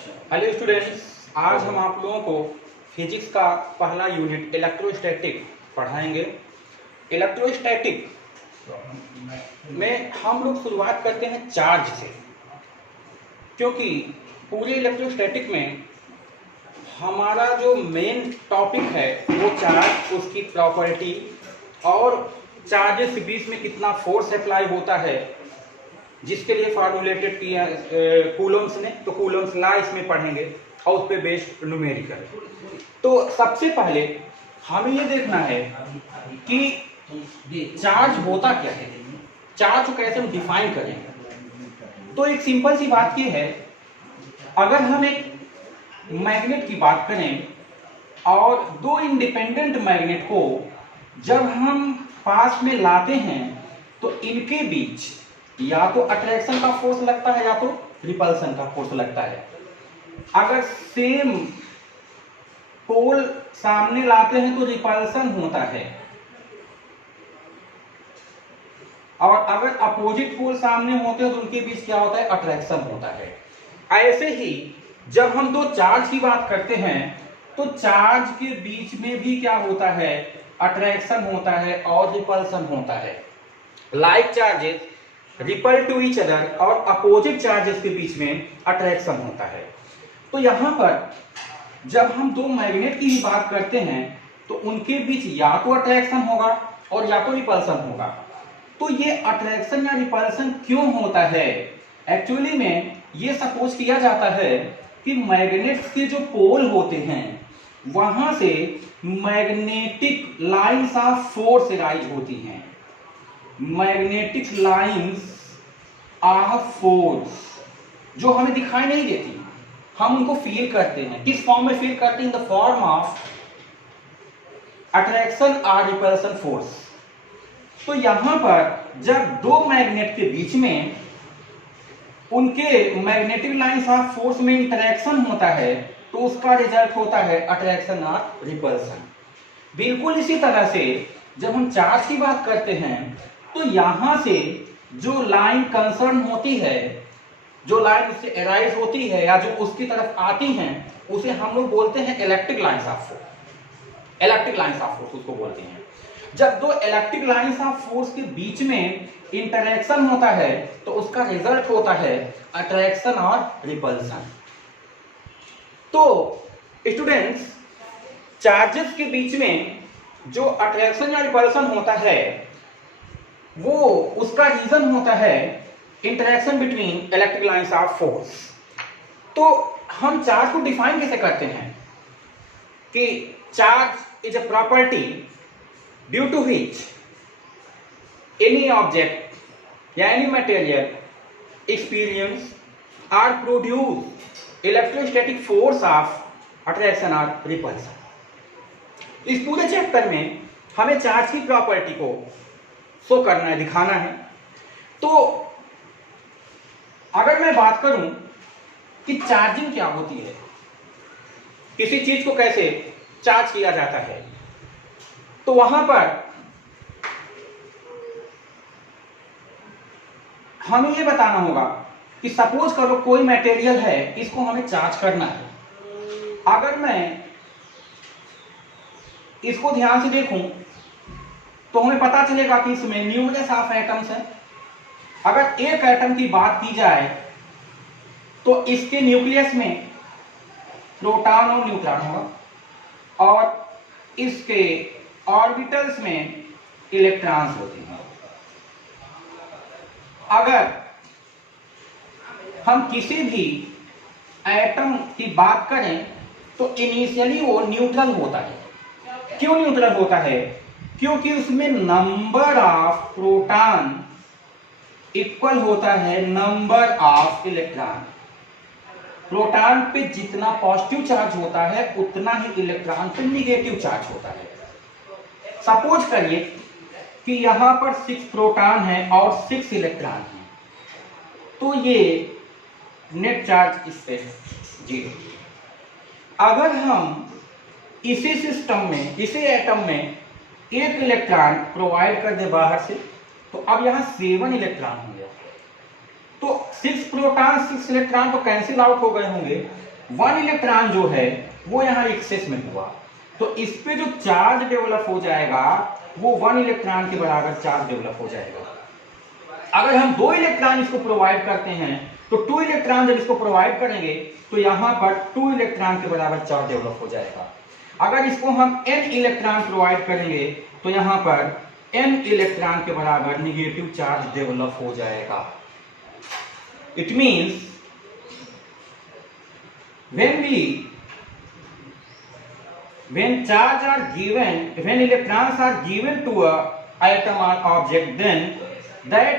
Hello students, आज हम आप लोगों को फिजिक्स का पहला यूनिट इलेक्ट्रोस्टैटिक पढ़ाएंगे। इलेक्ट्रोस्टैटिक में हम लोग शुरुआत करते हैं चार्ज से, क्योंकि पूरे इलेक्ट्रोस्टैटिक में हमारा जो मेन टॉपिक है वो चार्ज, उसकी प्रॉपर्टी और चार्जेस के बीच में कितना फोर्स अप्लाई होता है, जिसके लिए फॉर्मुलेटेड किया कूलम्स ने, तो कूलम्स लॉ इसमें पढ़ेंगे और उस पर बेस्ड न्यूमेरिकल। तो सबसे पहले हमें ये देखना है कि चार्ज होता क्या है, चार्ज को कैसे हम डिफाइन करें। तो एक सिंपल सी बात ये है, अगर हम एक मैग्नेट की बात करें और दो इंडिपेंडेंट मैग्नेट को जब हम पास में लाते हैं तो इनके बीच या तो अट्रैक्शन का फोर्स लगता है या तो रिपल्सन का फोर्स लगता है। अगर सेम पोल सामने लाते हैं तो रिपल्सन होता है, और अगर अपोजिट पोल सामने होते हैं तो उनके बीच क्या होता है, अट्रैक्शन होता है। ऐसे ही जब हम दो चार्ज की बात करते हैं तो चार्ज के बीच में भी क्या होता है, अट्रैक्शन होता है और रिपल्सन होता है। Like charges repel to each other और अपोजिट चार्जेस के बीच में अट्रैक्शन होता है। तो यहां पर जब हम दो मैग्नेट की ही बात करते हैं तो उनके बीच या तो अट्रैक्शन होगा और या तो रिपल्सन होगा। तो ये अट्रैक्शन या रिपल्सन क्यों होता है? एक्चुअली में ये सपोज किया जाता है कि मैग्नेट्स के जो पोल होते हैं वहां से magnetic lines of force rise होती हैं। मैग्नेटिक लाइंस ऑफ फोर्स जो हमें दिखाई नहीं देती, हम उनको फील करते हैं। किस फॉर्म में फील करते हैं? In the form of attraction और रिपल्सन फोर्स। तो यहां पर जब दो मैग्नेट के बीच में उनके मैग्नेटिक लाइंस ऑफ फोर्स में इंटरेक्शन होता है तो उसका रिजल्ट होता है अट्रैक्शन और रिपल्सन। बिल्कुल इसी तरह से जब हम चार्ज की बात करते हैं तो यहां से जो लाइन कंसर्न होती है, जो लाइन उससे अराइज होती है या जो उसकी तरफ आती हैं, उसे हम लोग बोलते हैं electric lines of force. Electric lines of force उसको बोलते हैं। जब दो इलेक्ट्रिक लाइंस ऑफ फोर्स के बीच में इंटरेक्शन होता है तो उसका रिजल्ट होता है अट्रैक्शन और रिपल्सन। तो स्टूडेंट्स, चार्जेस के बीच में जो अट्रैक्शन या रिपल्सन होता है वो उसका रीजन होता है interaction between electric lines of force. तो हम चार्ज को डिफाइन कैसे करते हैं कि charge is a property due to which any object या एनी मटेरियल एक्सपीरियंस और produce electrostatic force of attraction और रिपल्सन। इस पूरे चैप्टर में हमें चार्ज की प्रॉपर्टी को शो करना है, दिखाना है। तो अगर मैं बात करूं कि चार्जिंग क्या होती है, किसी चीज को कैसे चार्ज किया जाता है, तो वहां पर हमें यह बताना होगा कि सपोज करो कोई मटेरियल है, इसको हमें चार्ज करना है। अगर मैं इसको ध्यान से देखूं तो हमें पता चलेगा कि इसमें न्यूमरस ऑफ एटम्स हैं। अगर एक एटम की बात की जाए तो इसके न्यूक्लियस में प्रोटॉन और न्यूट्रॉन होगा और इसके ऑर्बिटल्स में इलेक्ट्रॉन्स होते हैं। अगर हम किसी भी एटम की बात करें तो इनिशियली वो न्यूट्रल होता है। क्यों न्यूट्रल होता है? क्योंकि उसमें नंबर ऑफ प्रोटॉन इक्वल होता है नंबर ऑफ इलेक्ट्रॉन। प्रोटॉन पे जितना पॉजिटिव चार्ज होता है उतना ही इलेक्ट्रॉन पे निगेटिव चार्ज होता है। सपोज करिए कि यहां पर 6 प्रोटॉन है और 6 इलेक्ट्रॉन है, तो ये नेट चार्ज इस पे 0। अगर हम इसी सिस्टम में, इसी एटम में एक इलेक्ट्रॉन प्रोवाइड कर दे बाहर से, तो अब यहां 7 इलेक्ट्रॉन हो गया। तो 6 प्रोटॉन 6 इलेक्ट्रॉन तो कैंसिल आउट हो गए होंगे, 1 इलेक्ट्रॉन जो है वो यहाँ एक्सेस में हुआ, तो इस पे जो चार्ज डेवलप हो जाएगा वो 1 इलेक्ट्रॉन के बराबर चार्ज डेवलप हो जाएगा। अगर हम 2 इलेक्ट्रॉन इसको प्रोवाइड करते हैं तो 2 इलेक्ट्रॉन जब इसको प्रोवाइड करेंगे तो यहाँ पर 2 इलेक्ट्रॉन के बराबर चार्ज डेवलप हो जाएगा। अगर इसको हम n इलेक्ट्रॉन प्रोवाइड करेंगे तो यहाँ पर n इलेक्ट्रॉन के बराबर निगेटिव चार्ज डेवलप हो जाएगा। It means when charge are given, when electrons are given to a atom or object, then that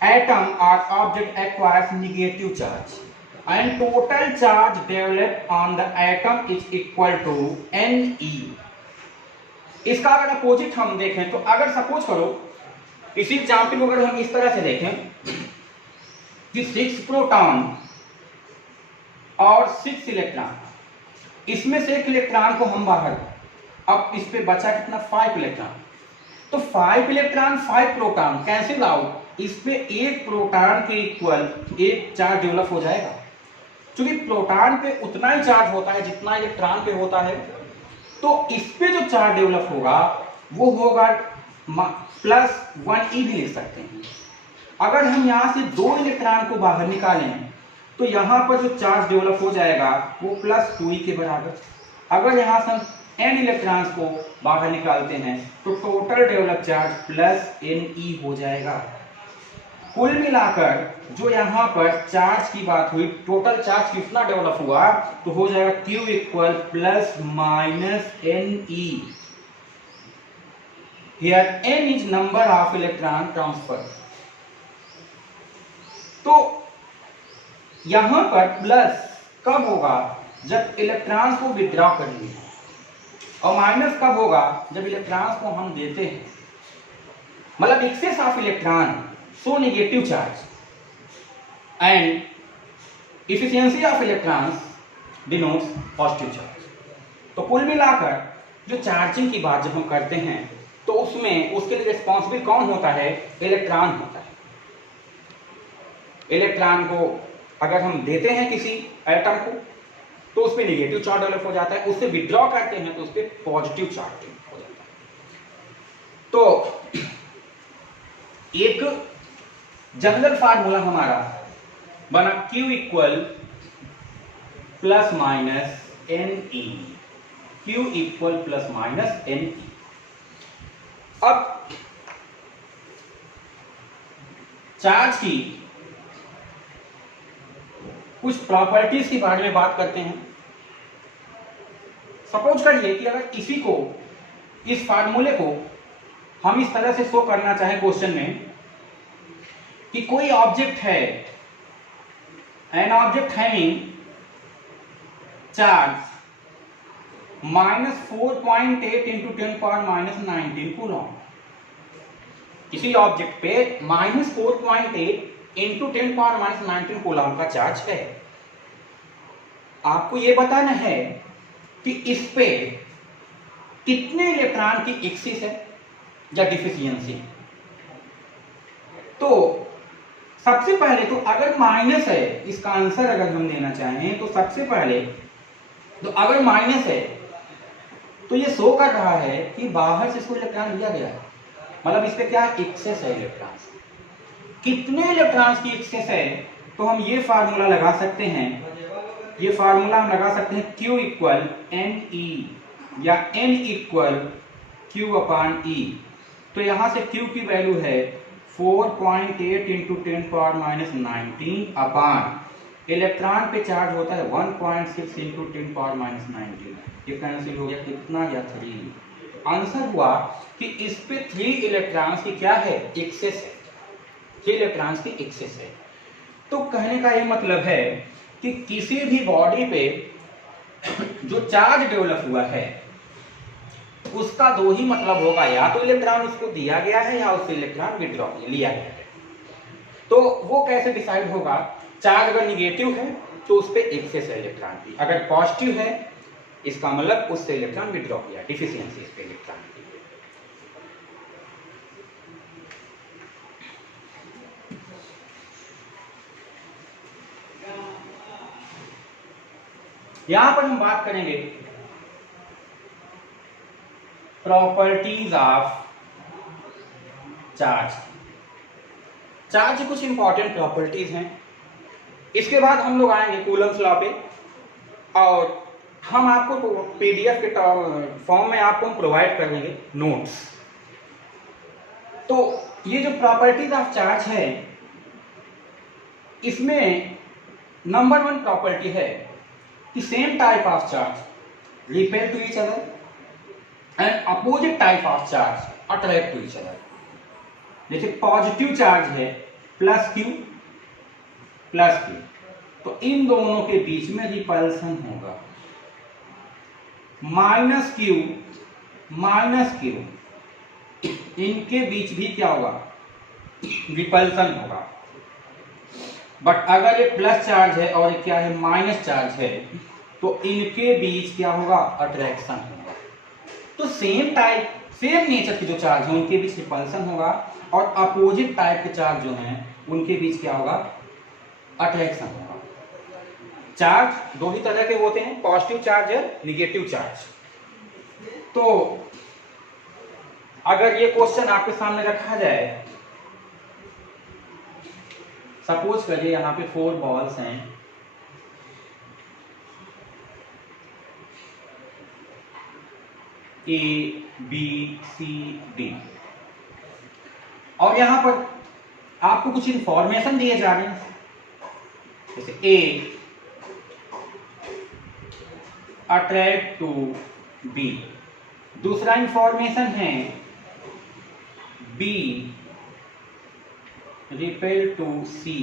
atom or object acquires negative charge and total charge developed on the atom is equal to Ne। इसका अगर opposite हम देखें तो अगर suppose करो इसी example को अगर हम इस तरह से देखें कि 6 प्रोटॉन और 6 इलेक्ट्रॉन, इसमें से एक इलेक्ट्रॉन को हम बाहर, अब इस पे बचा कितना 5 इलेक्ट्रॉन, तो 5 इलेक्ट्रॉन 5 प्रोटॉन कैंसिल आउट, इस पे एक प्रोटॉन के इक्वल एक चार्ज डेवलप हो जाएगा। क्योंकि प्रोटॉन पे उतना ही चार्ज होता है जितना इलेक्ट्रॉन पे होता है, तो इस पे जो चार्ज डेवलप होगा वो होगा +1e भी लिख सकते हैं। अगर हम यहाँ से 2 इलेक्ट्रॉन को बाहर निकालें तो यहाँ पर जो चार्ज डेवलप हो जाएगा वो +2e के बराबर। अगर यहाँ से हम n इलेक्ट्रॉन्स को बाहर निकालते हैं तो टोटल डेवलप चार्ज +ne हो जाएगा। कुल मिलाकर जो यहाँ पर चार्ज की बात हुई, टोटल चार्ज कितना डेवलप हुआ, तो हो जाएगा Q ± ne। Here n is number of electron transfer। तो यहां पर प्लस कब होगा, जब इलेक्ट्रॉन्स को विड्रॉ करेंगे, और माइनस कब होगा, जब इलेक्ट्रॉन्स को हम देते हैं। मतलब excess of electron so negative charge and efficiency of electrons denotes positive charge. तो कुल मिलाकर जो चार्जिंग की बात जब हम करते हैं तो उसमें उसके लिए रिस्पॉन्सिबल कौन होता है, इलेक्ट्रॉन होता है। इलेक्ट्रॉन को अगर हम देते हैं किसी एटम को तो उस पर निगेटिव चार्ज डेवलप हो जाता है, उससे विड्रॉ करते हैं तो उस पर पॉजिटिव चार्ज डेवलप हो जाता है। तो एक जनरल फार्मूला हमारा बना Q ±ne। Q ±ne। अब चार्ज की कुछ प्रॉपर्टीज के बारे में बात करते हैं। सपोज करिए कि अगर इसी को, इस फार्मूले को हम इस तरह से शो करना चाहें क्वेश्चन में कि कोई ऑब्जेक्ट है, an object having charge -4.8 × 10⁻⁻19 Coulomb. किसी ऑब्जेक्ट पे -4.8 × 10⁻⁻19 कूलॉम का चार्ज है। आपको यह बताना है कि इस पे कितने इलेक्ट्रॉन की एक्सिस है या डिफिशियंसी। तो सबसे पहले तो अगर माइनस है, इसका आंसर अगर हम देना चाहें तो सबसे पहले तो अगर माइनस है तो ये शो कर रहा है कि बाहर से इसको इलेक्ट्रॉन लिया गया है, मतलब इस पे क्या एक्सेस है इलेक्ट्रॉन्स। कितने इलेक्ट्रॉन्स की एक्सेस है तो हम ये फार्मूला लगा सकते हैं, ये फार्मूला हम लगा सकते हैं Q Ne या N Q/E। तो यहां से Q की वैल्यू है 4.8 × 10⁻⁻19 अपान इलेक्ट्रॉन पे चार्ज होता है 1.6 × 10⁻⁻19। ये कैंसिल हो गया, कितना या 3। आंसर हुआ कि इस पे 3 इलेक्ट्रॉन्स की क्या है, एक्सेस है। 3 इलेक्ट्रॉन्स की एक्सेस है। तो कहने का ये मतलब है कि किसी भी बॉडी पे जो चार्ज डेवलप हुआ है उसका 2 ही मतलब होगा, या तो इलेक्ट्रॉन उसको दिया गया है या उससे इलेक्ट्रॉन विड्रॉ लिया गया है। तो वो कैसे डिसाइड होगा, चार्ज अगर निगेटिव है तो उस पे एक्सेस है इलेक्ट्रॉन की, अगर पॉजिटिव है इसका मतलब उससे इलेक्ट्रॉन विड्रॉ किया, डिफिशियंसी इस पे इलेक्ट्रॉन की। यहां पर हम बात करेंगे प्रॉपर्टीज ऑफ चार्ज। चार्ज की कुछ इंपॉर्टेंट प्रॉपर्टीज हैं। इसके बाद हम लोग आएंगे कूलम्स लॉ पे, और हम आपको पीडीएफ के फॉर्म में आपको प्रोवाइड कर देंगे नोट्स। तो ये जो प्रॉपर्टीज ऑफ चार्ज है, इसमें नंबर 1 प्रॉपर्टी है कि same type of charge repel to each other and opposite type of charge attract to each other. जैसे पॉजिटिव चार्ज है प्लस क्यू, तो इन दोनों के बीच में रिपल्सन होगा। माइनस क्यू, इनके बीच भी क्या होगा, रिपल्सन होगा। बट अगर ये प्लस चार्ज है और क्या है, माइनस चार्ज है, तो इनके बीच क्या होगा, अट्रैक्शन होगा। तो सेम नेचर के जो चार्ज हैं उनके बीच रिपल्सन होगा, और अपोजिट टाइप के चार्ज जो हैं उनके बीच क्या होगा, अट्रैक्शन होगा। चार्ज दो ही तरह के होते हैं, पॉजिटिव चार्ज है, निगेटिव चार्ज। तो अगर ये क्वेश्चन आपके सामने रखा जाए, सपोज करिए यहां पे 4 बॉल्स हैं, ए बी सी डी, और यहां पर आपको कुछ इंफॉर्मेशन दिए जा रहे हैं। जैसे ए अट्रैक्ट टू बी, दूसरा इंफॉर्मेशन है बी रिपेल टू सी,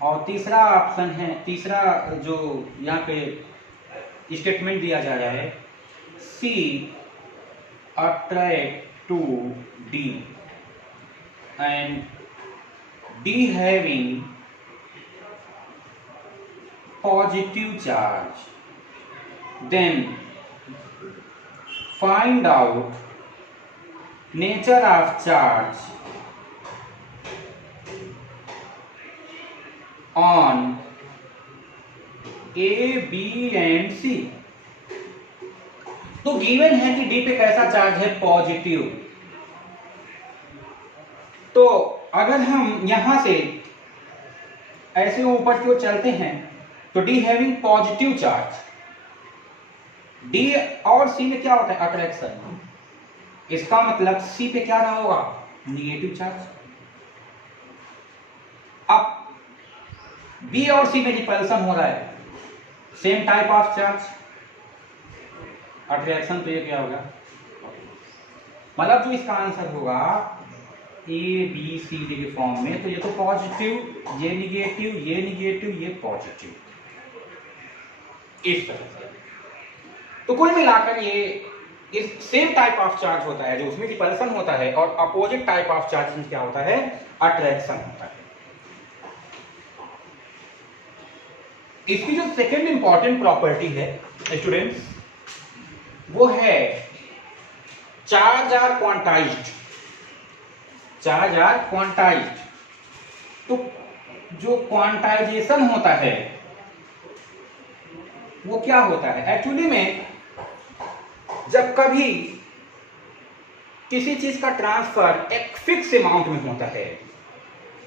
और तीसरा ऑप्शन है, तीसरा जो यहाँ पे स्टेटमेंट दिया जा रहा है, C attract to D and D having positive charge, then find out nature of charge on A, B and C। तो गिवन है कि D पे कैसा चार्ज है, पॉजिटिव। तो अगर हम यहां से ऐसे ऊपर की ओर चलते हैं तो D having positive charge, D और सी में क्या होता है, अट्रैक्शन। इसका मतलब सी पे क्या रहा होगा, निगेटिव चार्ज। अब बी और सी में रिपल्सन हो रहा है, same type of charge, attraction, तो ये क्या होगा, मतलब जो इसका आंसर होगा ए बी सी डी के फॉर्म में, तो ये तो पॉजिटिव, ये निगेटिव, ये निगेटिव, ये पॉजिटिव, इस तरह से। तो कुल मिलाकर ये इस सेम टाइप ऑफ चार्ज होता है जो उसमें रिपल्सन होता है, और अपोजिट टाइप ऑफ चार्ज में क्या होता है, अट्रैक्शन होता है। इसकी जो सेकेंड इंपॉर्टेंट प्रॉपर्टी है स्टूडेंट्स, वो है charge are quantized. Charge are quantized, तो जो क्वांटाइजेशन होता है वो क्या होता है, एक्चुअली में जब कभी किसी चीज का ट्रांसफर एक फिक्स अमाउंट में होता है,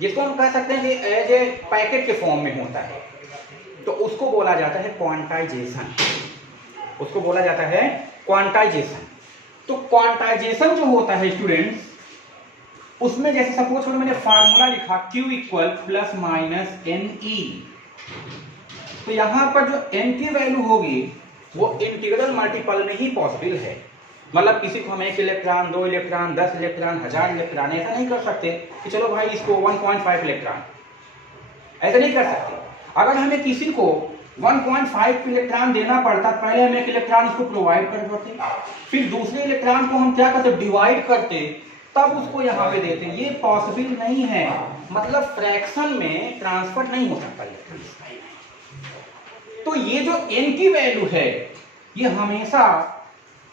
जिसको हम कह सकते हैं कि एज ए पैकेट के फॉर्म में होता है, तो उसको बोला जाता है क्वांटाइजेशन, उसको बोला जाता है क्वांटाइजेशन। तो क्वांटाइजेशन जो होता है स्टूडेंट्स, उसमें जैसे सपोज मैंने फार्मूला लिखा Q equal plus minus n e, तो यहां पर जो n की वैल्यू होगी वो इंटीग्रल मल्टीपल में ही पॉसिबल है। मतलब किसी को हम 1 इलेक्ट्रॉन, 2 इलेक्ट्रॉन, 10 इलेक्ट्रॉन, 1000 इलेक्ट्रॉन, ऐसा नहीं कर सकते कि चलो भाई इसको 1.5 इलेक्ट्रॉन, ऐसा नहीं कर सकते। अगर हमें किसी को 1.5 इलेक्ट्रॉन देना पड़ता, पहले हम 1 इलेक्ट्रॉन उसको प्रोवाइड कर देते, फिर दूसरे इलेक्ट्रॉन को हम क्या करते, डिवाइड करते, तब उसको यहाँ पे देते। ये पॉसिबल नहीं है, मतलब फ्रैक्शन में ट्रांसफर नहीं हो सकता इलेक्ट्रॉन। तो ये जो n की वैल्यू है ये हमेशा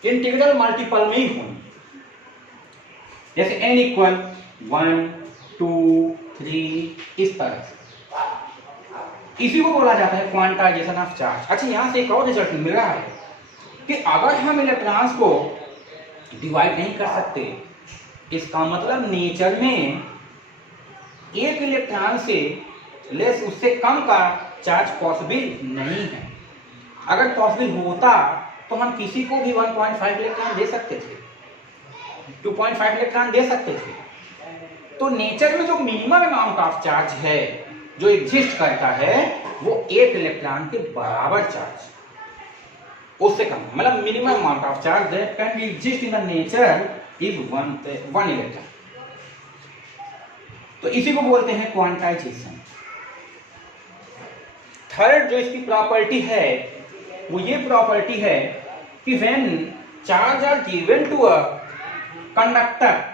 इंटीग्रल मल्टीपल में ही होनी, जैसे n इक्वल 1, 2, 3 इस तरह से। इसी को बोला जाता है क्वांटाइजेशन ऑफ चार्ज। अच्छा, यहाँ से एक और रिजल्ट मिल रहा है कि अगर हम इलेक्ट्रॉन्स को डिवाइड नहीं कर सकते, इसका मतलब नेचर में एक इलेक्ट्रॉन से लेस, उससे कम का चार्ज पॉसिबल नहीं है। अगर पॉसिबल होता तो हम किसी को भी 1.5 इलेक्ट्रॉन दे सकते थे, 2.5 इलेक्ट्रॉन दे सकते थे। तो नेचर में जो मिनिमम अमाउंट ऑफ चार्ज है जो एग्जिस्ट करता है वो एक इलेक्ट्रॉन के बराबर चार्ज, उससे कम, मतलब minimum amount of charge that can be exist in the nature is 1 electron. तो इसी को बोलते हैं क्वांटाइजेशन। थर्ड जो इसकी प्रॉपर्टी है वो ये प्रॉपर्टी है कि when charge are given to a conductor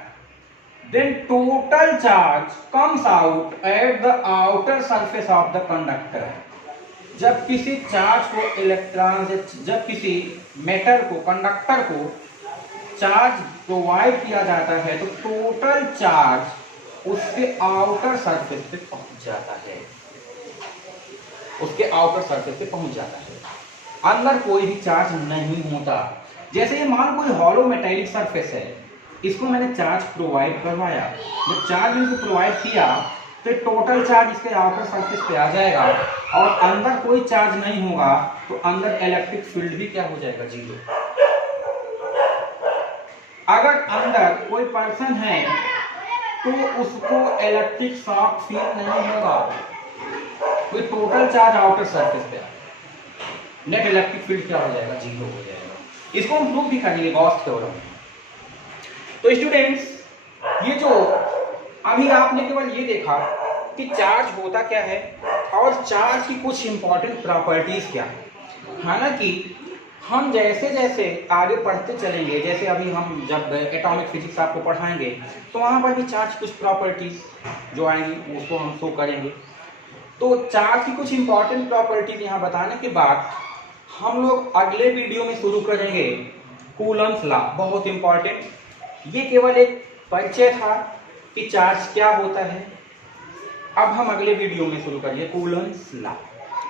then total charge comes out at the outer surface of the conductor। जब किसी चार्ज को इलेक्ट्रॉन से, जब किसी मेटल को, कंडक्टर को चार्ज प्रोवाइड किया जाता है तो टोटल चार्ज उसके आउटर सरफेस पे पहुंच जाता है, उसके आउटर सरफेस पे पहुंच जाता है, अंदर कोई भी चार्ज नहीं होता। जैसे ये मान कोई हॉलो मेटेलिक सरफेस है, इसको मैंने चार्ज प्रोवाइड करवाया, जब चार्ज इसको प्रोवाइड किया तो टोटल चार्ज इसके आउटर सरफेस पे आ जाएगा और अंदर कोई चार्ज नहीं होगा, तो अंदर इलेक्ट्रिक फील्ड भी क्या हो जाएगा, 0। अगर अंदर कोई पर्सन है तो उसको इलेक्ट्रिक शॉक फील नहीं होगा, कोई टोटल चार्ज आउटर सरफेस पे, नेट इलेक्ट्रिक फील्ड क्या हो जाएगा, 0 हो जाएगा। इसको हम प्रूव भी करेंगे गॉस थ्योरम। तो स्टूडेंट्स, ये जो अभी आपने केवल ये देखा कि चार्ज होता क्या है और चार्ज की कुछ इंपॉर्टेंट प्रॉपर्टीज क्या है। हालांकि हम जैसे जैसे आगे पढ़ते चलेंगे, जैसे अभी हम जब एटॉमिक फिजिक्स आपको पढ़ाएंगे तो वहाँ पर भी चार्ज कुछ प्रॉपर्टीज जो आएंगी उसको हम शो करेंगे। तो चार्ज की कुछ इंपॉर्टेंट प्रॉपर्टीज यहाँ बताने के बाद हम लोग अगले वीडियो में शुरू करेंगे कूलम्स लॉ, बहुत इंपॉर्टेंट। ये केवल एक परिचय था कि चार्ज क्या होता है। अब हम अगले वीडियो में शुरू करिए कूलम्स लॉ।